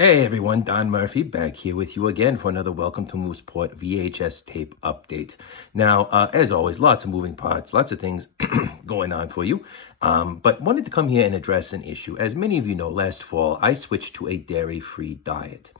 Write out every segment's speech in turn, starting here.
Hey everyone, Don Murphy back here with you again for another Welcome to Moopesort VHS tape update. Now, as always, lots of moving parts, lots of things going on for you, but wanted to come here and address an issue. As many of you know, last fall, I switched to a dairy-free diet.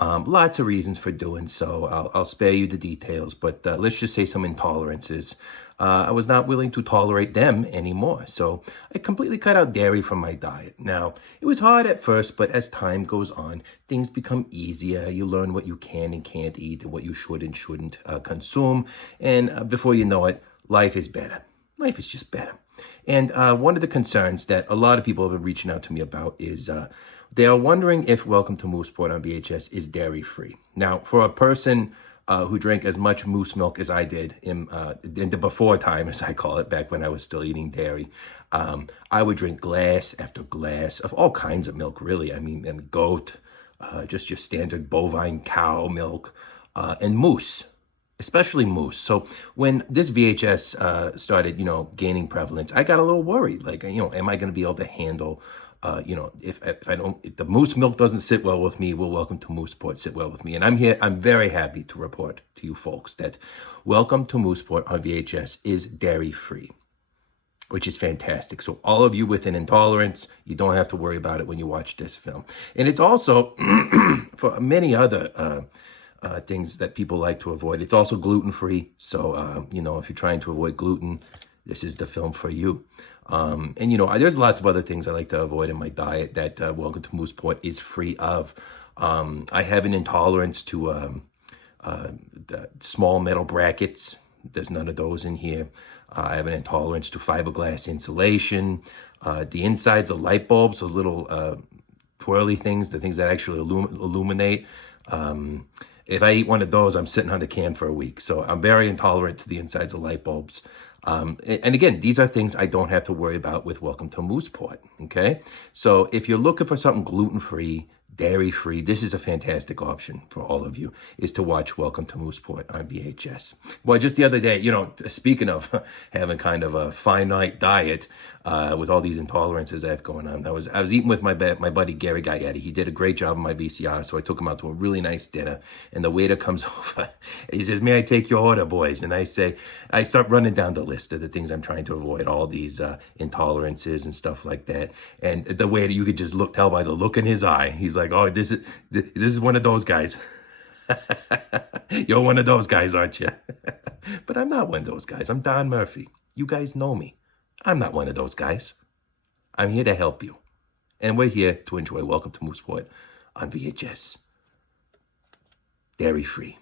Lots of reasons for doing so. I'll spare you the details, but let's just say some intolerances. I was not willing to tolerate them anymore, so I completely cut out dairy from my diet. Now, it was hard at first, but as time goes on, things become easier. You learn what you can and can't eat and what you should and shouldn't consume, and before you know it, life is better. Life is just better. And one of the concerns that a lot of people have been reaching out to me about is they are wondering if Welcome to Moopesort on VHS is dairy-free. Now, for a person who drank as much moose milk as I did in the before time, as I call it, back when I was still eating dairy, I would drink glass after glass of all kinds of milk, really. I mean, and goat, just your standard bovine cow milk, and moose. Especially moose. So when this VHS started, gaining prevalence, I got a little worried. Like, am I going to be able to handle, if the moose milk doesn't sit well with me, will Welcome to Moopesort sit well with me? And I'm very happy to report to you folks that Welcome to Moopesort on VHS is dairy-free, which is fantastic. So all of you with an intolerance, you don't have to worry about it when you watch this film. And it's also, for many other things that people like to avoid. It's also gluten-free. So, if you're trying to avoid gluten, this is the film for you. And, there's lots of other things I like to avoid in my diet that Welcome to Moopesort is free of. I have an intolerance to the small metal brackets. There's none of those in here. I have an intolerance to fiberglass insulation. The insides of light bulbs, those little twirly things, the things that actually illuminate. If I eat one of those, I'm sitting on the can for a week. So I'm very intolerant to the insides of light bulbs. And again, these are things I don't have to worry about with Welcome to Moopesort, okay? So if you're looking for something gluten-free, dairy-free, this is a fantastic option for all of you, is to watch Welcome to Moopesort on VHS. Well, just the other day, speaking of having kind of a finite diet with all these intolerances I have going on, I was eating with my buddy Gary Gaetti. He did a great job on my VCR, so I took him out to a really nice dinner, and the waiter comes over, and he says, "May I take your order, boys?" And I start running down the list of the things I'm trying to avoid, all these intolerances and stuff like that. And the waiter, you could just tell by the look in his eye, he's like, "Oh, this is one of those guys." You're one of those guys, aren't you? But I'm not one of those guys. I'm Don Murphy. You guys know me. I'm not one of those guys. I'm here to help you. And we're here to enjoy Welcome to Moopesort on VHS. Dairy-free.